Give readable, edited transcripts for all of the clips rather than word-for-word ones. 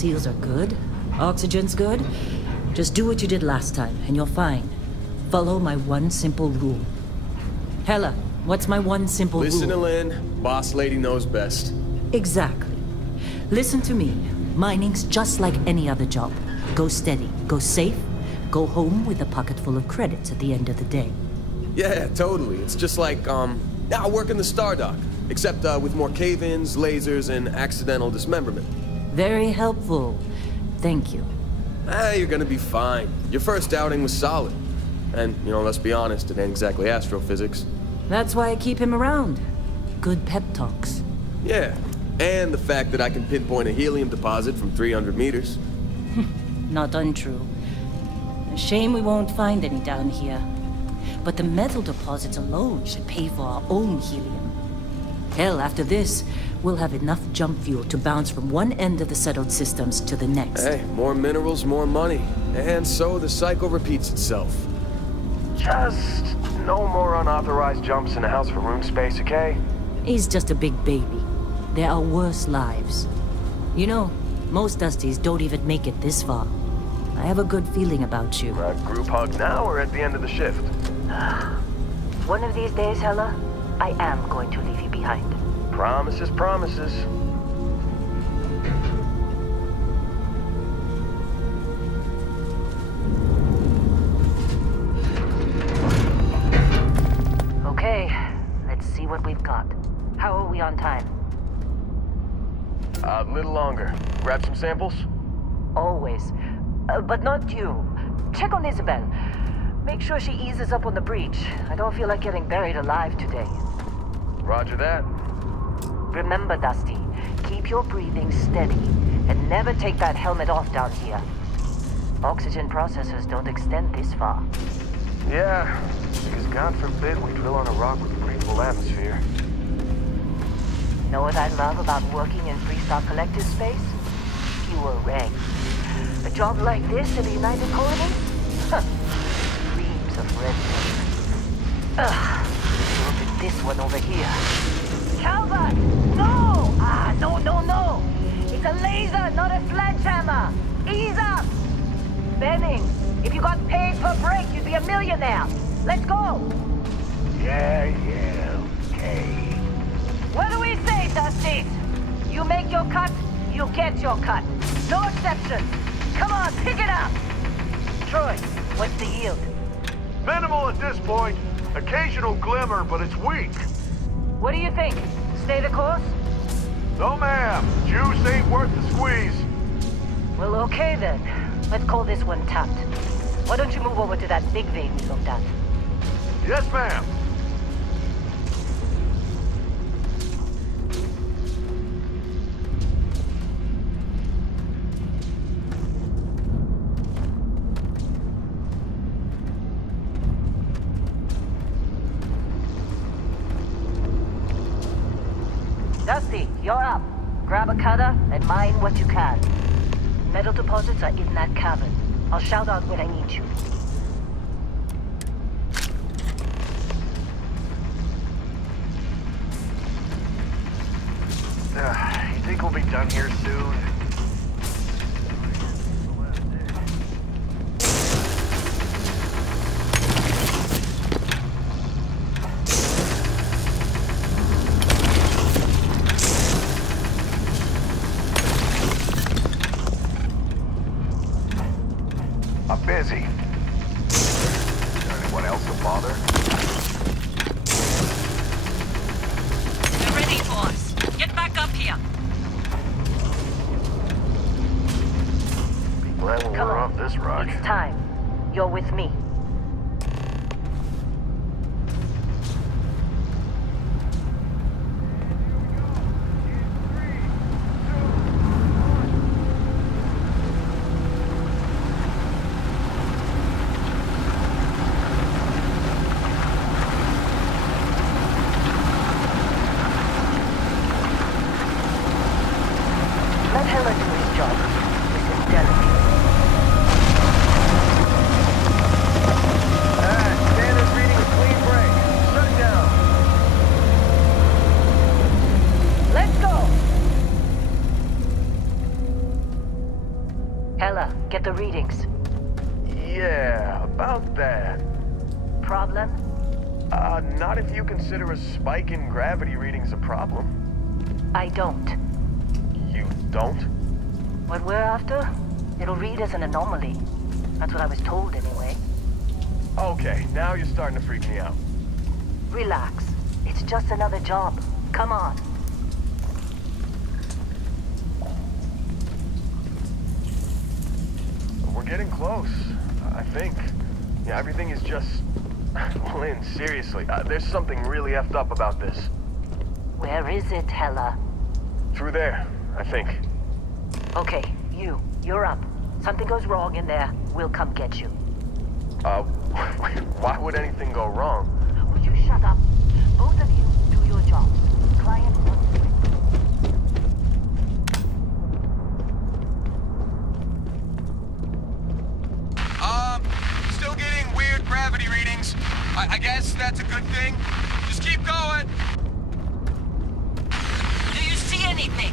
seals are good, oxygen's good, just do what you did last time, and you're fine. Follow my one simple rule. Hella, what's my one simple rule? Listen to Lynn. Boss lady knows best. Exactly. Listen to me. Mining's just like any other job. Go steady, go safe, go home with a pocket full of credits at the end of the day. Yeah, totally. It's just like, now working the Stardock. Except, with more cave-ins, lasers, and accidental dismemberment. Very helpful. Thank you. You're gonna be fine. Your first outing was solid. And, you know, let's be honest, it ain't exactly astrophysics. That's why I keep him around. Good pep talks. Yeah, and the fact that I can pinpoint a helium deposit from 300 meters. Not untrue. A shame we won't find any down here. But the metal deposits alone should pay for our own helium. Hell, after this, we'll have enough jump fuel to bounce from one end of the settled systems to the next. Hey, more minerals, more money. And so the cycle repeats itself. Just no more unauthorized jumps in the house for room space, okay? He's just a big baby. There are worse lives. You know, most Dusties don't even make it this far. I have a good feeling about you. Group hug now or at the end of the shift? One of these days, Hella, I am going to leave you behind. Promises, promises. Okay, let's see what we've got. How are we on time? A little longer. Grab some samples? Always. But not you. Check on Isabel. Make sure she eases up on the breach. I don't feel like getting buried alive today. Roger that. Remember, Dusty, keep your breathing steady and never take that helmet off down here. Oxygen processors don't extend this far. Yeah, because God forbid we drill on a rock with a breathable atmosphere. Know what I love about working in Freestar Collective space? Fewer regs. A job like this in the United Colonies? Huh. Dreams of red tape. Ugh. Look at this one over here. Calvert! No! No. It's a laser, not a sledgehammer. Ease up! Benning, if you got paid per break, you'd be a millionaire. Let's go! Yeah, okay. What do we say, Dusties? You make your cut, you get your cut. No exceptions. Come on, pick it up! Troy, what's the yield? Minimal at this point. Occasional glimmer, but it's weak. What do you think? Stay the course? No, ma'am. Juice ain't worth the squeeze. Well, okay then. Let's call this one tapped. Why don't you move over to that big vein we looked at? Yes, ma'am. Dusty, you're up. Grab a cutter and mine what you can. Metal deposits are in that cavern. I'll shout out when I need you. You think we'll be done here soon? I'm busy. Is there anyone else to bother? We're ready, boys. Get back up here. Be glad when we're off this rock. It's time. You're with me. Let Hella do his job. This is delicate. get the readings. Yeah, about that. Problem? Not if you consider a spike in gravity readings a problem. I don't. You don't? What we're after? It'll read as an anomaly. That's what I was told anyway. Okay, now you're starting to freak me out. Relax. It's just another job. Come on. We're getting close, I think. Yeah, everything is just... Lynn, seriously, there's something really effed up about this. Where is it, Hella? Through there, I think. Okay, you're up. Something goes wrong in there, we'll come get you. Why would anything go wrong? Would you shut up? Both of you, do your job. Client wants to do it. Still getting weird gravity readings. I guess that's a good thing. Just keep going. Do you see anything?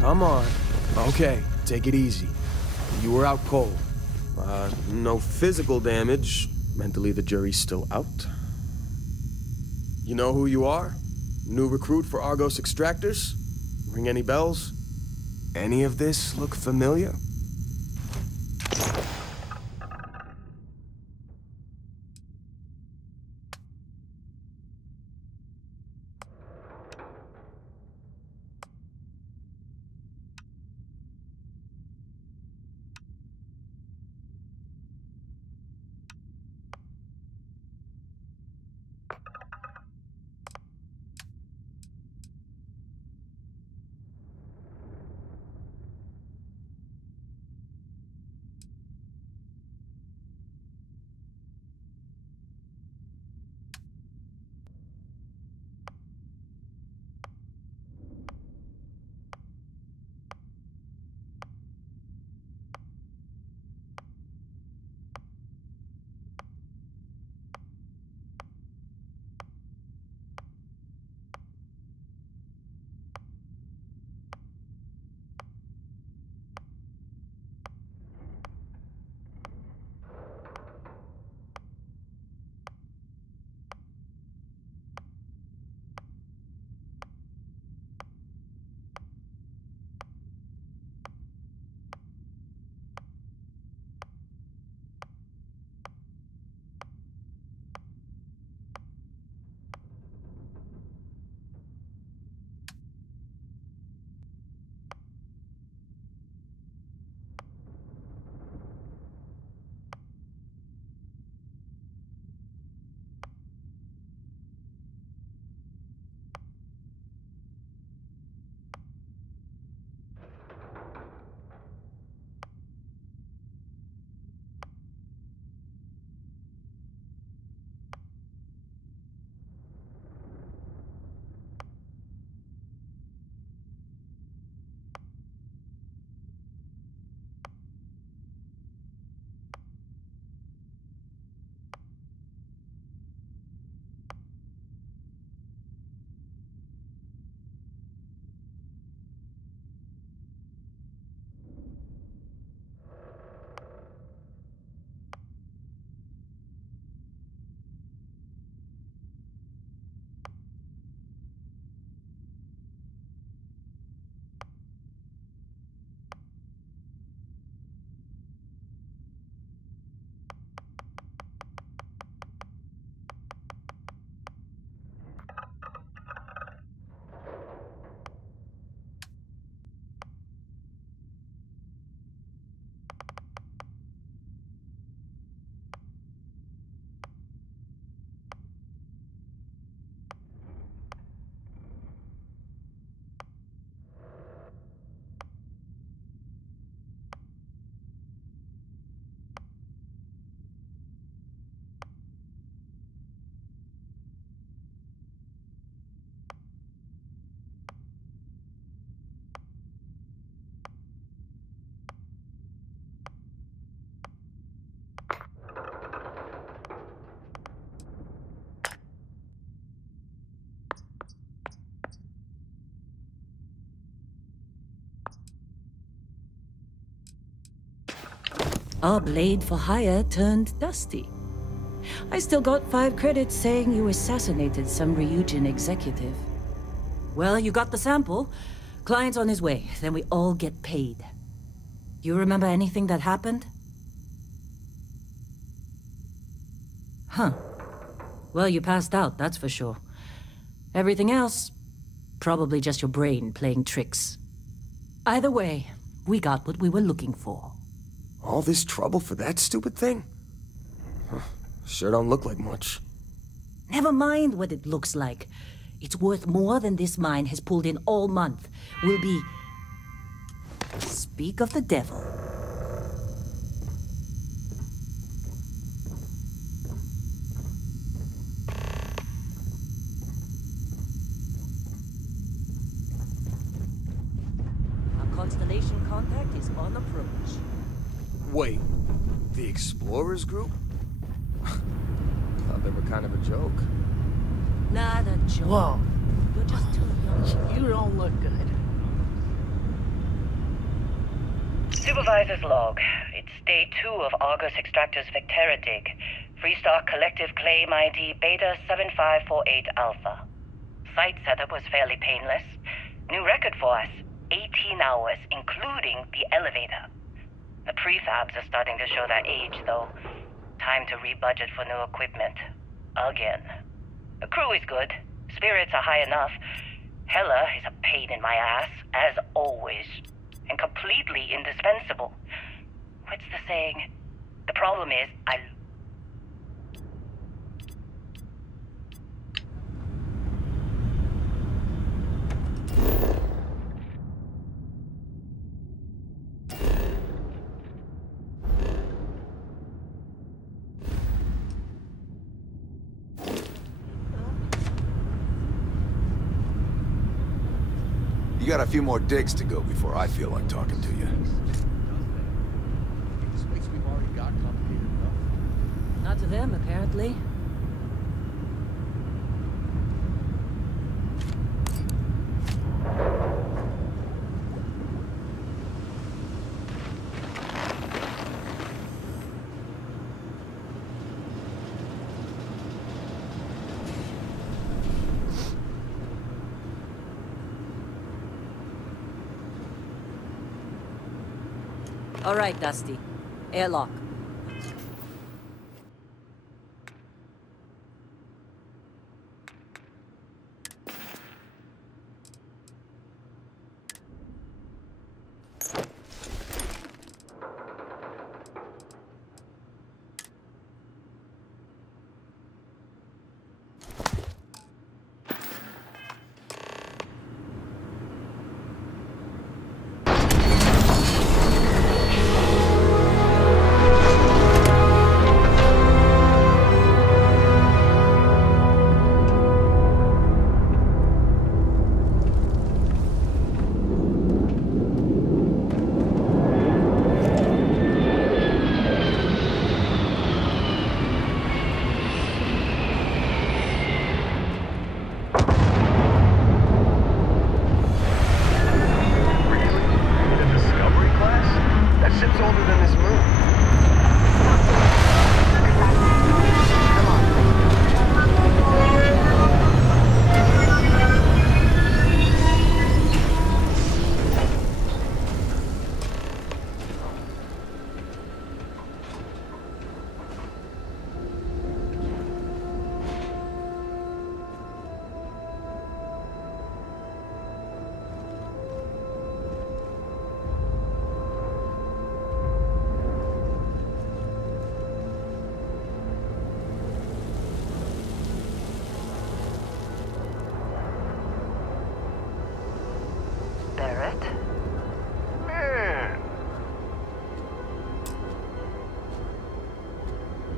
Come on. Okay, take it easy. You were out cold. No physical damage. Mentally, the jury's still out. You know who you are? New recruit for Argos Extractors? Ring any bells? Any of this look familiar? Our blade for hire turned dusty. I still got 5 credits saying you assassinated some Ryujin executive. Well, you got the sample. Client's on his way, then we all get paid. You remember anything that happened? Huh. Well, you passed out, that's for sure. Everything else, probably just your brain playing tricks. Either way, we got what we were looking for. All this trouble for that stupid thing? Huh. Sure don't look like much. Never mind what it looks like. It's worth more than this mine has pulled in all month. Will be... Speak of the devil. Our constellation contact is on approach. Wait, the Explorers group? Thought they were kind of a joke. Not a joke. Whoa. You're just too young. You don't look good. Supervisor's log. It's day 2 of Argus Extractor's Vectera dig. Freestar Collective Claim ID Beta 7548 Alpha. Site setup was fairly painless. New record for us. 18 hours, including the elevator. The prefabs are starting to show their age, though. Time to rebudget for new equipment. Again. The crew is good. Spirits are high enough. Hella is a pain in my ass, as always. And completely indispensable. What's the saying? The problem is, You got a few more digs to go before I feel like talking to you. This makes we've already got complicated enough. Not to them, apparently. All right, Dusty. Airlock.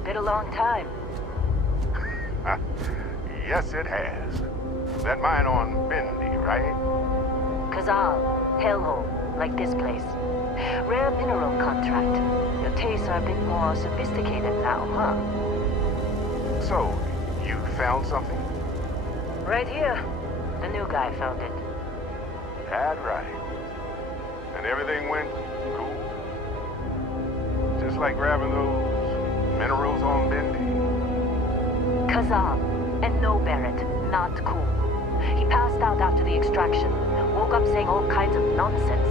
Been a long time. Yes, it has. That mine on Bendy, right? Kazal, hellhole, like this place. Rare mineral contract. Your tastes are a bit more sophisticated now, huh? So, you found something? Right here. The new guy found it. That right. And everything went cool? just like grabbing those minerals on Bendy? Kazam. And no, Barrett, not cool. He passed out after the extraction. Woke up saying all kinds of nonsense.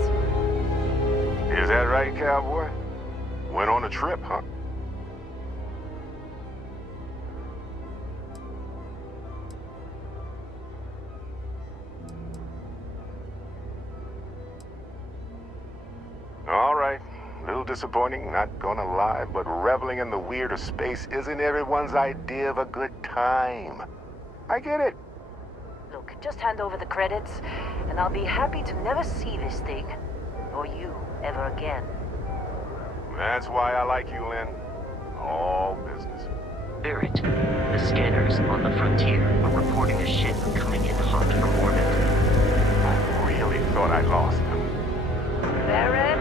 Is that right, cowboy? Went on a trip, huh? All right. A little disappointing, not gonna lie, but reveling in the weird of space isn't everyone's idea of a good time. I get it. Look, just hand over the credits, and I'll be happy to never see this thing, or you, ever again. That's why I like you, Lynn. All business. Barrett, the scanners on the frontier are reporting a ship coming in hot from orbit. I really thought I lost them. Barrett?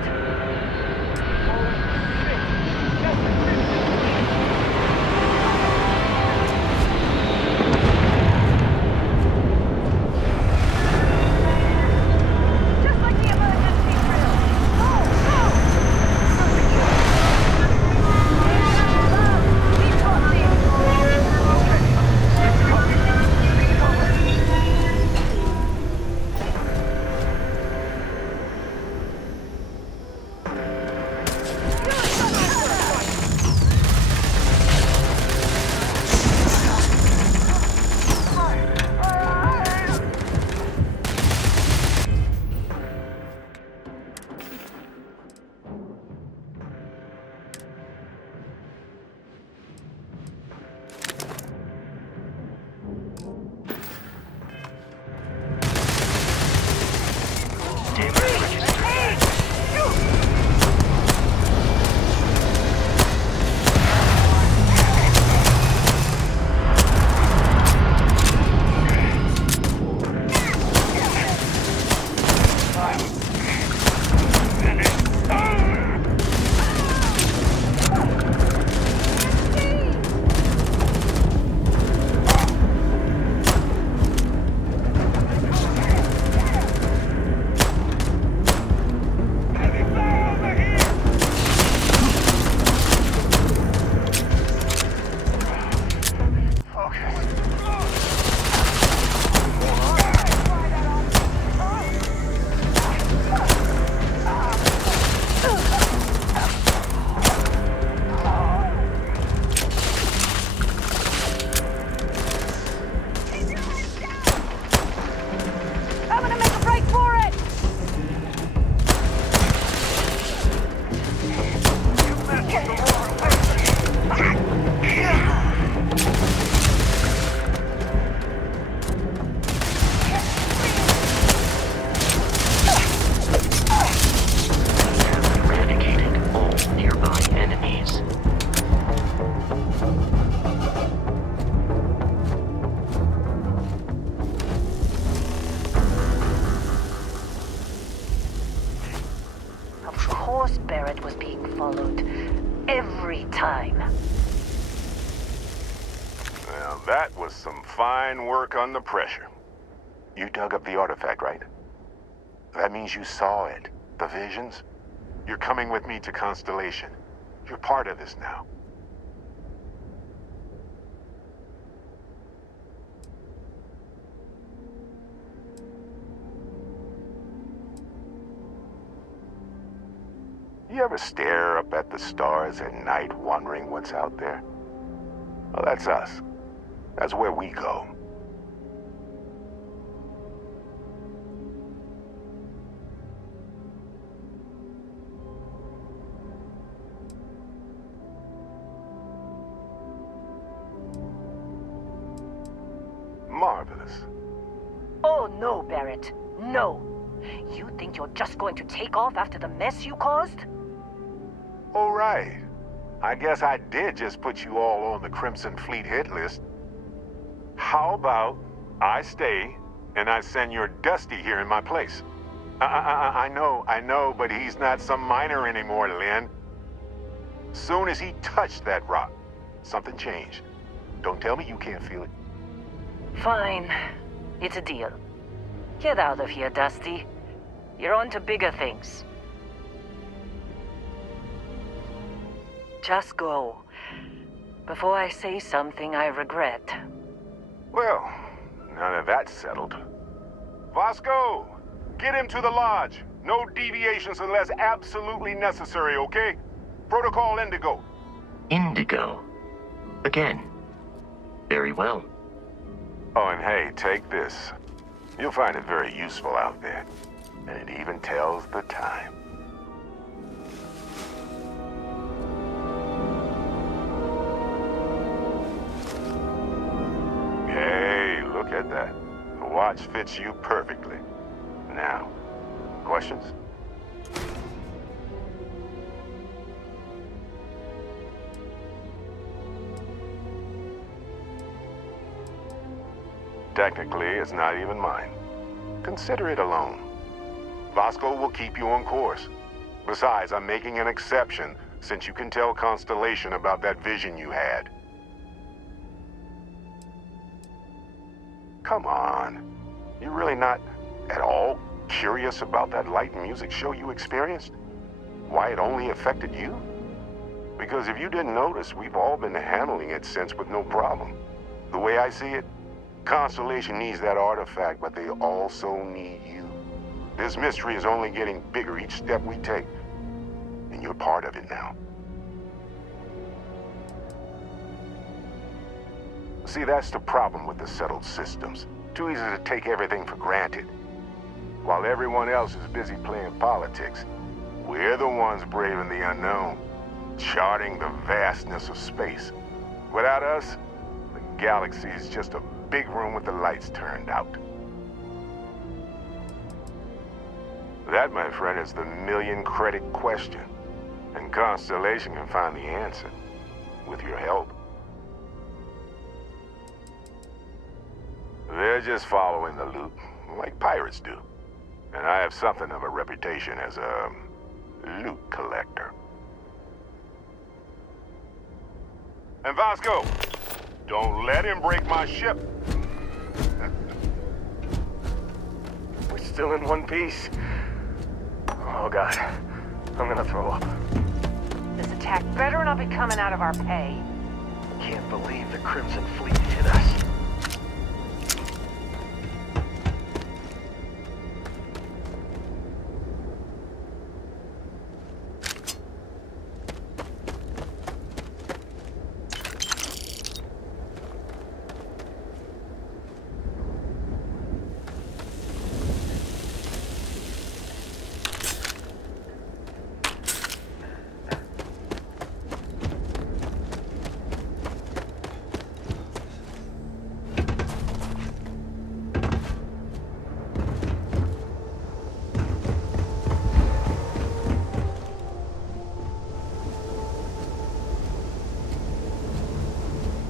Barrett was being followed. Every time. Well, that was some fine work under pressure. You dug up the artifact, right? That means you saw it. The visions? You're coming with me to Constellation. You're part of this now. You ever stare up at the stars at night wondering what's out there? Well, that's us. That's where we go. Marvelous. Oh, no, Barrett. No. You think you're just going to take off after the mess you caused? All right. I guess I did just put you all on the Crimson Fleet hit list. How about I stay and I send your Dusty here in my place? I know, but he's not some miner anymore, Lynn. Soon as he touched that rock, something changed. Don't tell me you can't feel it. Fine. It's a deal. Get out of here, Dusty. You're on to bigger things. Just go. Before I say something I regret. Well, none of that's settled. Vasco, get him to the lodge. No deviations unless absolutely necessary, okay? Protocol Indigo. Indigo. Again. Very well. Oh, and hey, take this. You'll find it very useful out there. And it even tells the time. Hey, look at that. The watch fits you perfectly. Now, questions? Technically, it's not even mine. Consider it a loan. Vasco will keep you on course. Besides, I'm making an exception since you can tell Constellation about that vision you had. Come on. You're really not at all curious about that light and music show you experienced? Why it only affected you? Because if you didn't notice, we've all been handling it since with no problem. The way I see it, Constellation needs that artifact, but they also need you. This mystery is only getting bigger each step we take, and you're part of it now. See, that's the problem with the settled systems. Too easy to take everything for granted. While everyone else is busy playing politics, we're the ones braving the unknown, charting the vastness of space. Without us, the galaxy is just a big room with the lights turned out. That, my friend, is the million-credit question. And Constellation can find the answer, with your help. They're just following the loot, like pirates do. And I have something of a reputation as a loot collector. And Vasco, don't let him break my ship. We're still in one piece. Oh God, I'm gonna throw up. This attack better not be coming out of our pay. Can't believe the Crimson Fleet hit us.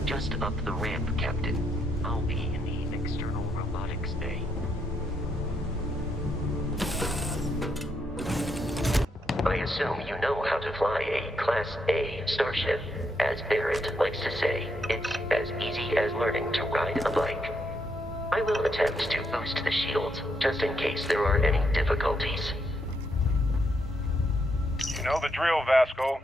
Just up the ramp, Captain. I'll be in the external robotics bay. I assume you know how to fly a Class A starship. As Barrett likes to say, it's as easy as learning to ride a bike. I will attempt to boost the shields, just in case there are any difficulties. You know the drill, Vasco.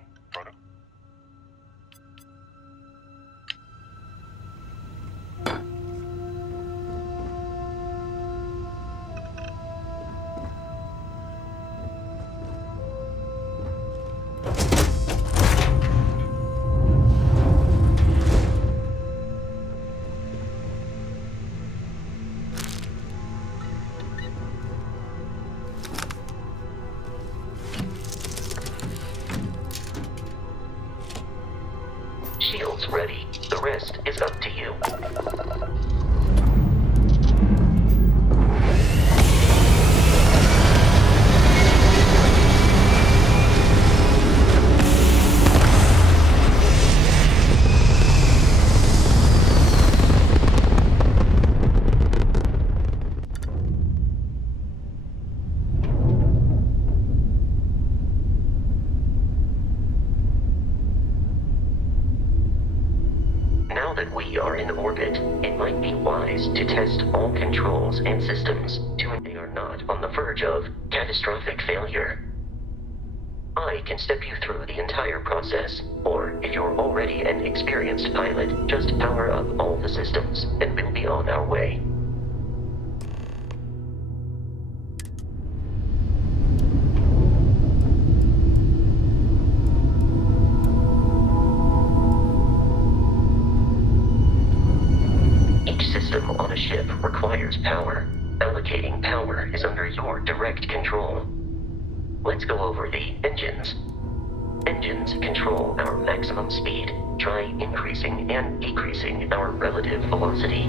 Shields ready. The rest is up to you. Now that we are in orbit, it might be wise to test all controls and systems to ensure they are not on the verge of catastrophic failure. I can step you through the entire process, or if you're already an experienced pilot, just power up all the systems, and we'll be on our way. Each system on a ship requires power. Allocating power is under your direct control. Let's go over the engines. Engines control our maximum speed. Try increasing and decreasing our relative velocity.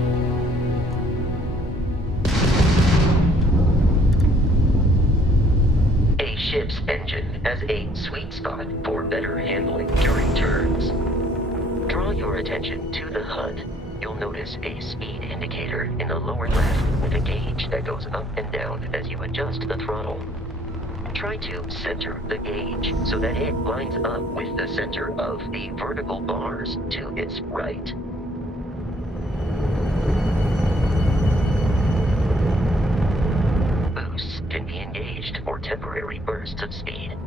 A ship's engine has a sweet spot for better handling during turns. Draw your attention to the HUD. You'll notice a speed indicator in the lower left with a gauge that goes up and down as you adjust the throttle. Try to center the gauge so that it lines up with the center of the vertical bars to its right. Boosts can be engaged for temporary bursts of speed.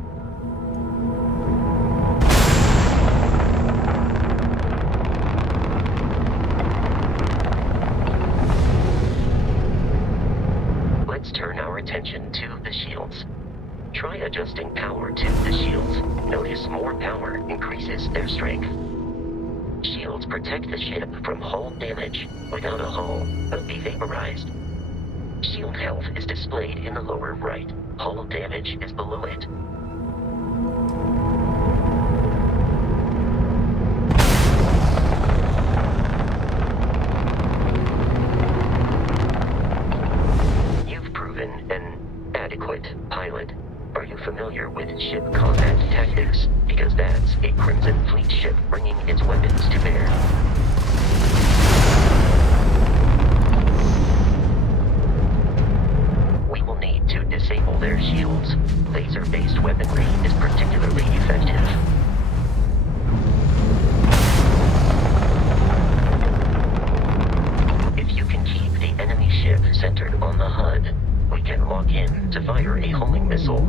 Let's turn our attention to the shields. Try adjusting power to the shields. Notice more power increases their strength. Shields protect the ship from hull damage. Without a hull, they'll be vaporized. Shield health is displayed in the lower right. Hull damage is below it. You've proven an adequate pilot. Are you familiar with ship combat tactics? Because that's a Crimson Fleet ship bringing its weapons to bear. We will need to disable their shields. Laser-based weaponry is particularly effective. If you can keep the enemy ship centered on the HUD, we can lock in to fire a homing missile.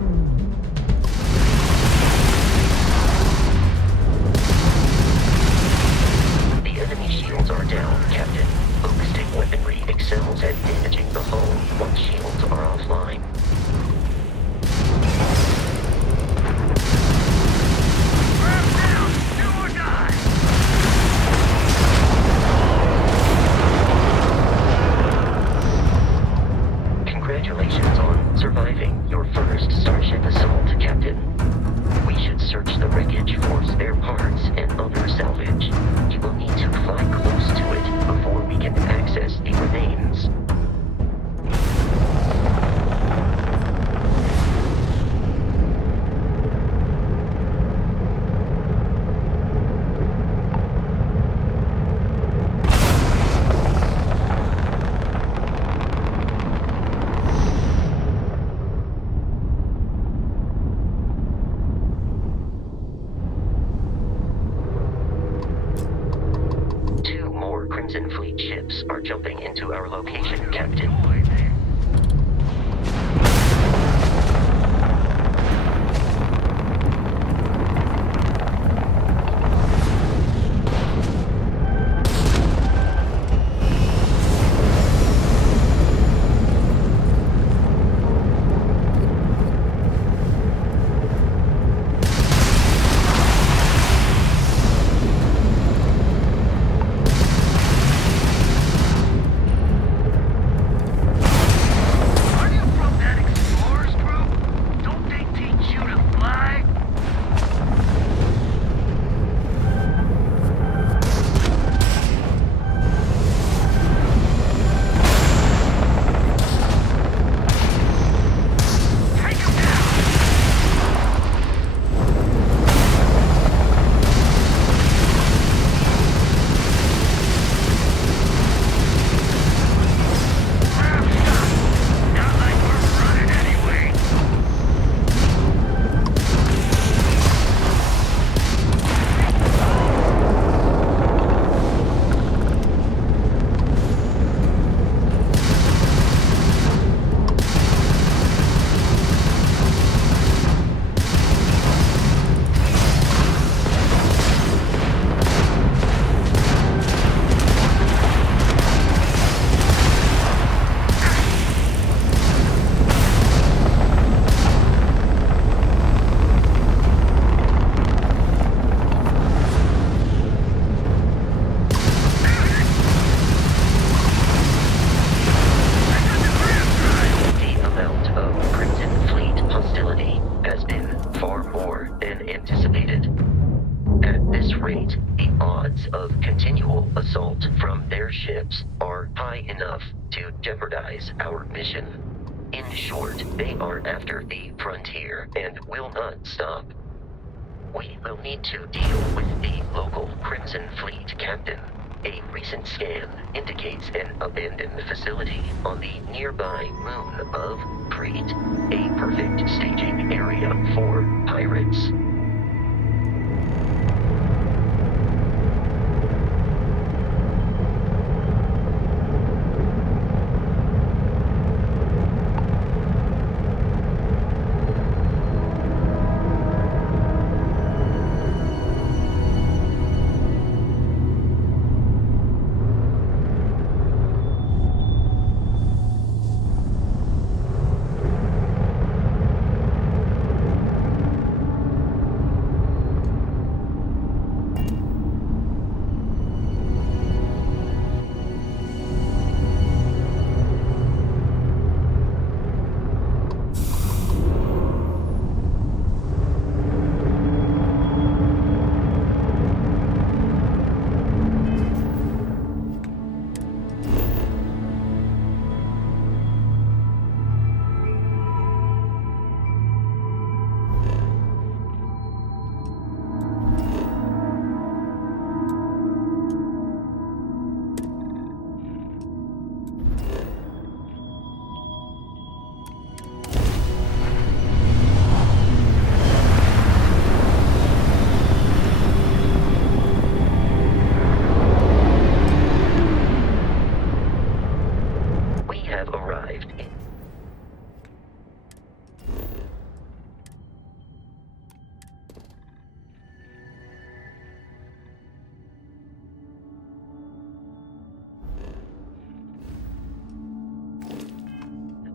The enemy shields are down, Captain. Ballistic weaponry excels at damaging the hull once shields are offline. Congratulations on surviving your first Starship assault, Captain. We should search the wreckage for spare parts and other salvage. You will need to fly close to it before we can access the remains. Crimson Fleet ships are jumping into our location, Captain. their ships are high enough to jeopardize our mission. In short, they are after the frontier and will not stop. We will need to deal with the local Crimson Fleet captain. A recent scan indicates an abandoned facility on the nearby moon of Crete, a perfect staging area for pirates.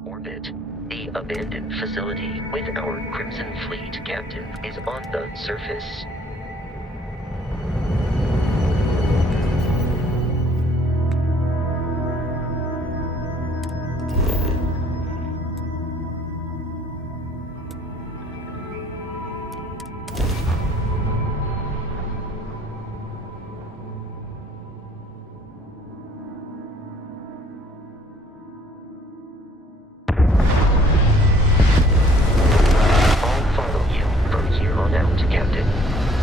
Orbit. The abandoned facility with our Crimson Fleet captain is on the surface. I'll follow you from here on out, Captain.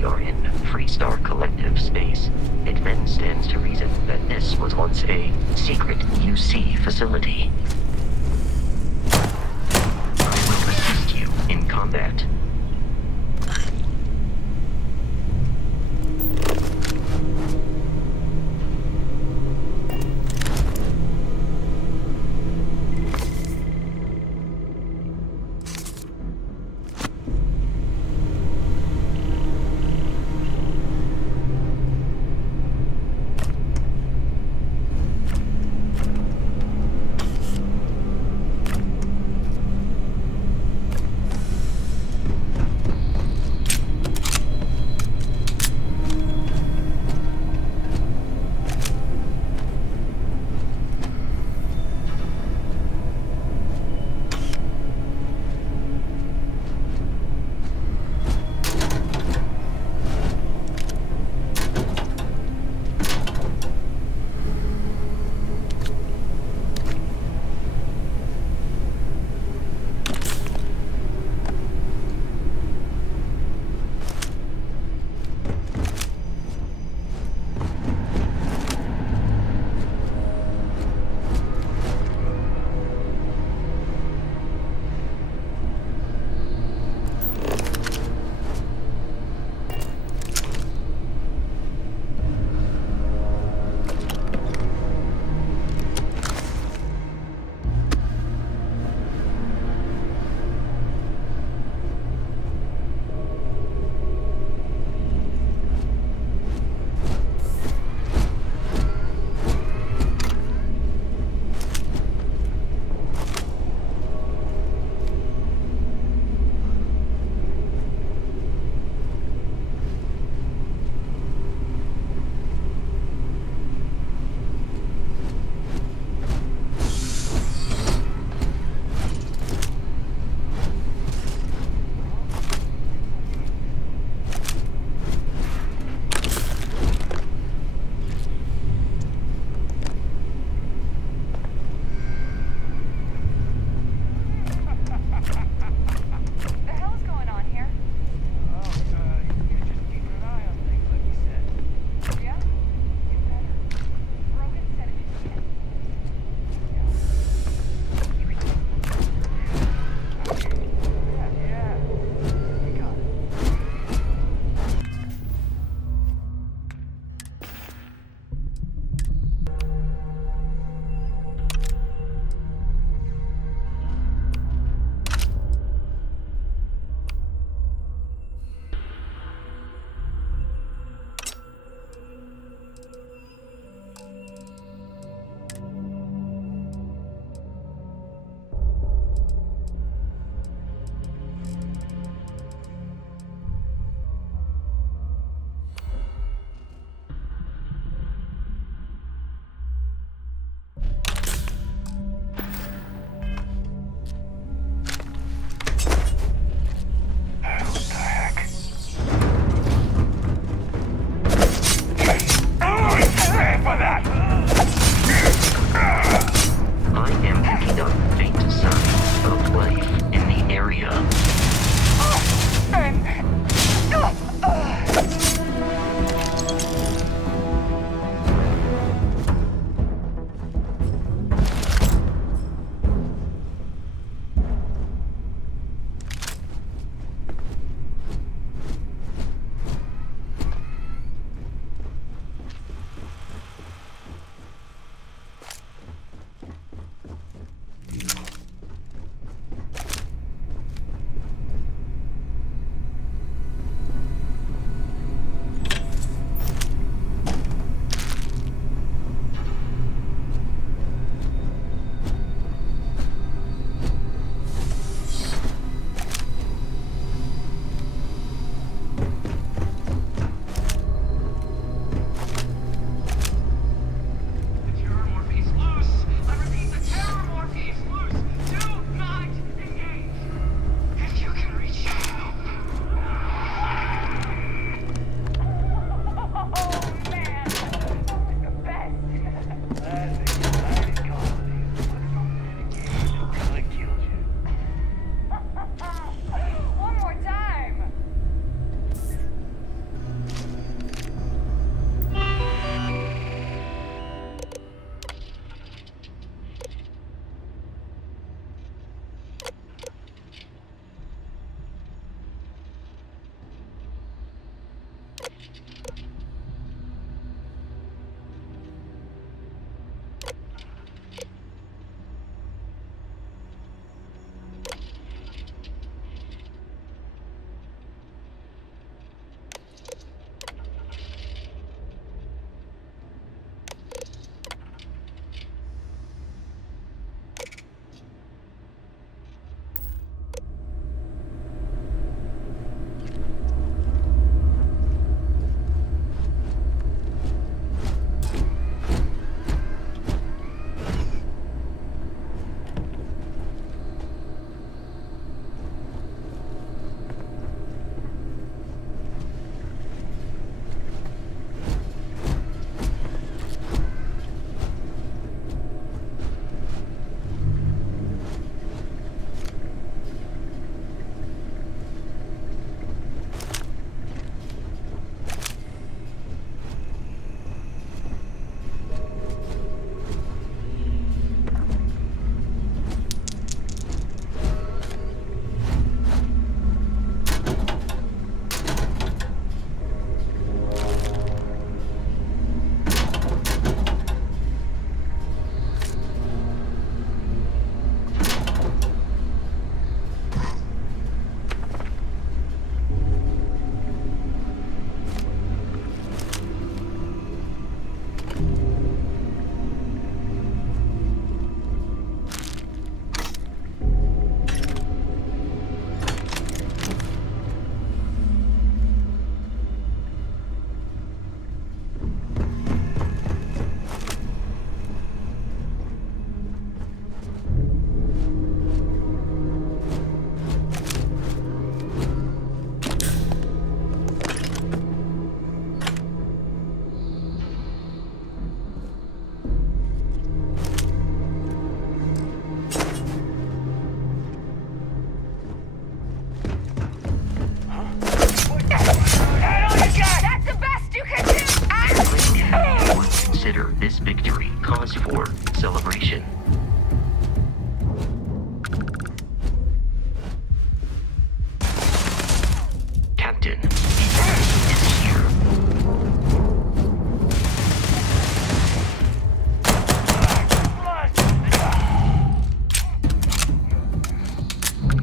we are in Freestar Collective space, it then stands to reason that this was once a secret UC facility. I will assist you in combat.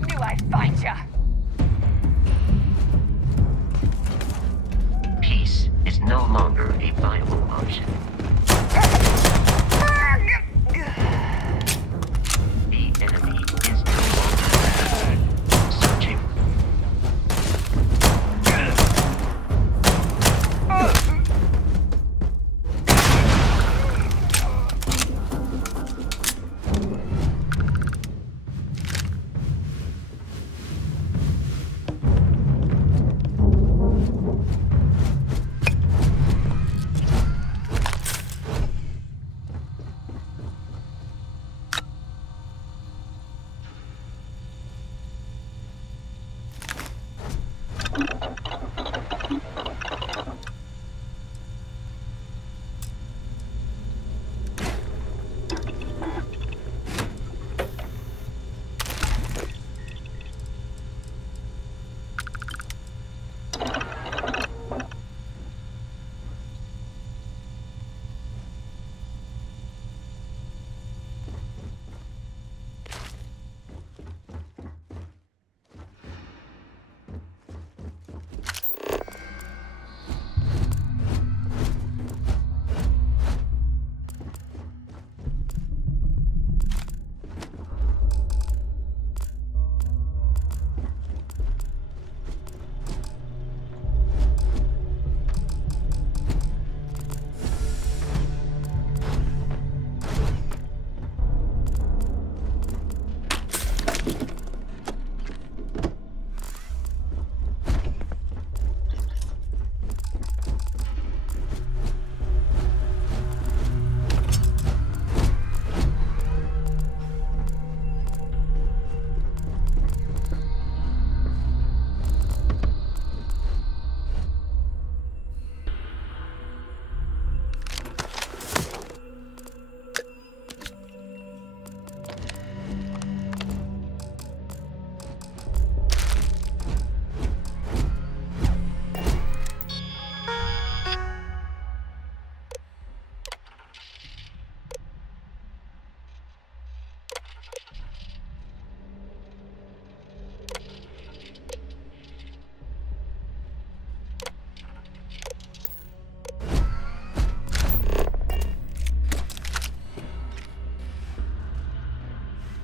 Knew I'd find ya. Peace is no longer a viable option. The enemy is no longer searching.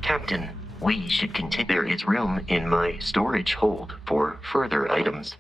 Captain, we should continue. There is room in my storage hold for further items.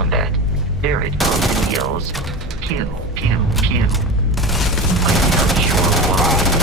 combat, Barrett often yells, pew, pew, pew. I'm not sure why.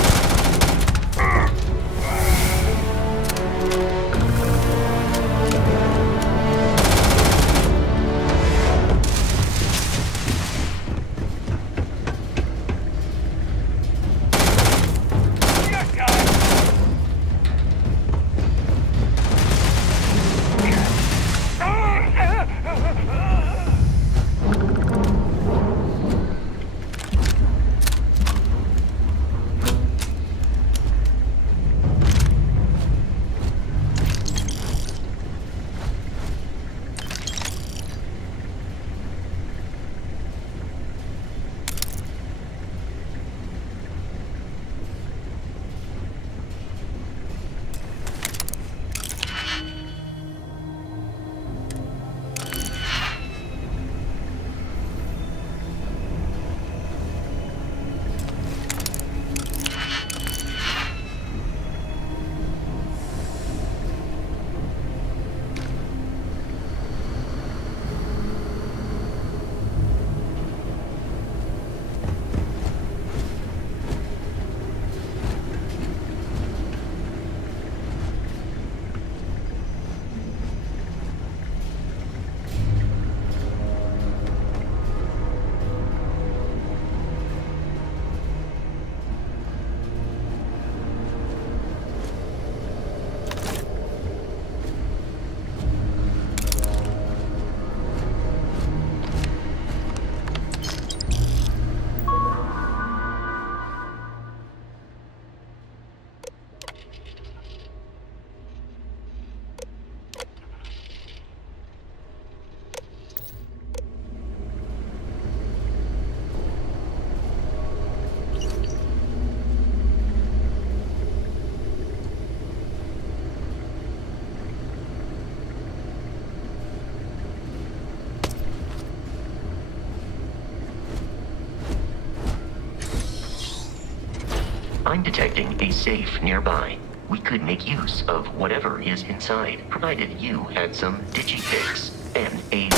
I'm detecting a safe nearby. We could make use of whatever is inside, provided you had some digipicks and a...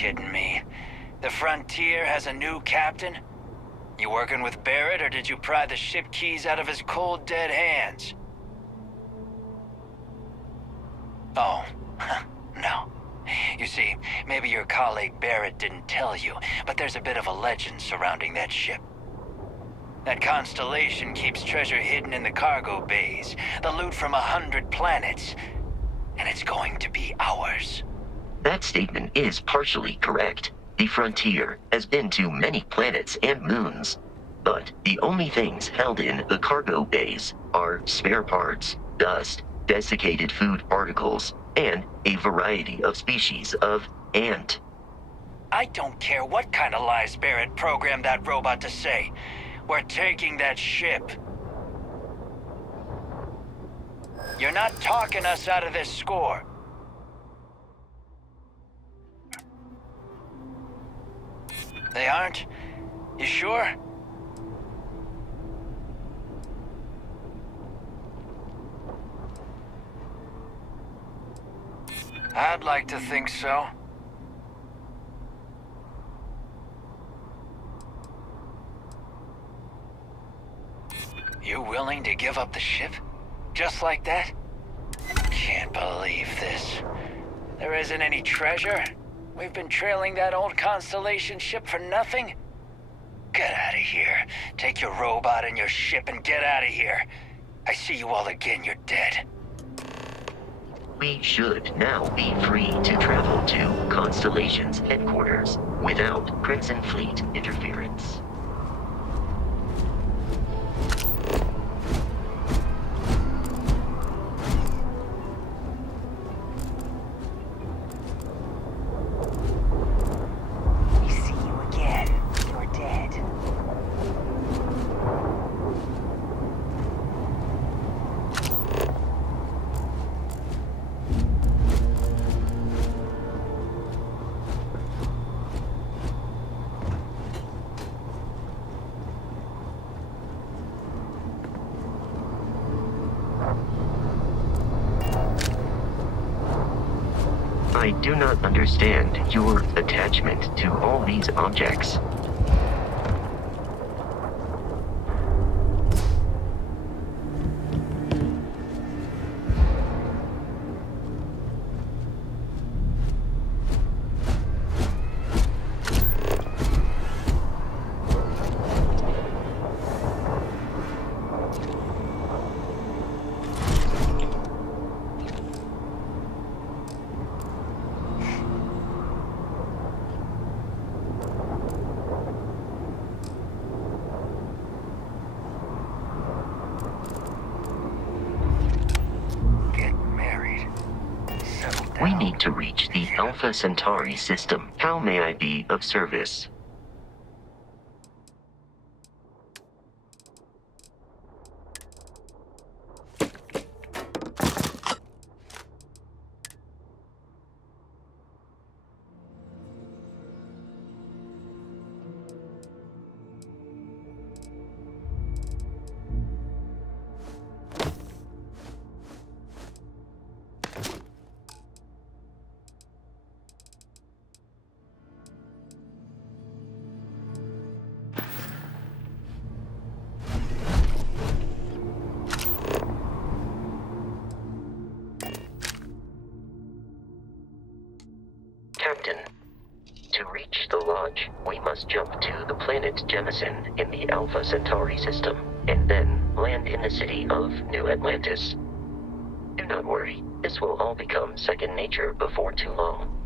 kidding me? The Frontier has a new captain? You working with Barrett, or did you pry the ship keys out of his cold, dead hands? Oh, no. You see, maybe your colleague Barrett didn't tell you, but there's a bit of a legend surrounding that ship. That constellation keeps treasure hidden in the cargo bays, the loot from 100 planets, and it's going to be ours. That statement is partially correct. The Frontier has been to many planets and moons, but the only things held in the cargo bays are spare parts, dust, desiccated food particles, and a variety of species of ant. I don't care what kind of lies Barrett programmed that robot to say. We're taking that ship. You're not talking us out of this score. They aren't? You sure? I'd like to think so. You willing to give up the ship? Just like that? Can't believe this. There isn't any treasure? We've been trailing that old Constellation ship for nothing? Get out of here. Take your robot and your ship and get out of here. I see you all again, you're dead. We should now be free to travel to Constellation's headquarters without Crimson Fleet interference. I do not understand your attachment to all these objects. We need to reach the Alpha Centauri system. How may I be of service? Captain, to reach the lodge, we must jump to the planet Jemison in the Alpha Centauri system, and then land in the city of New Atlantis. Do not worry, this will all become second nature before too long.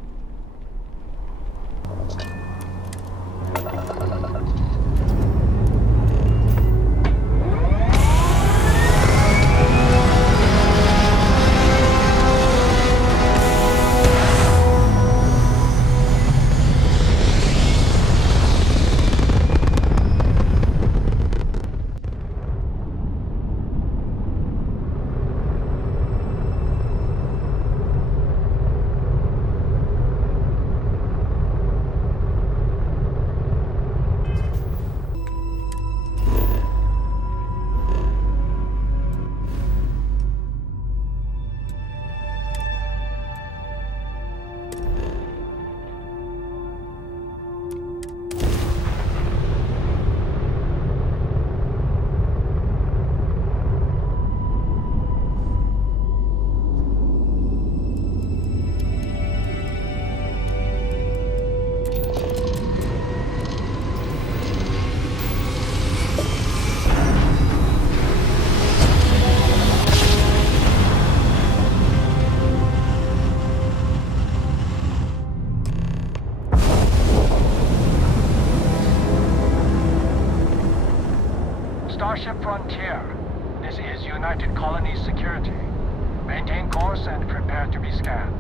Starship Frontier. This is United Colonies Security. Maintain course and prepare to be scanned.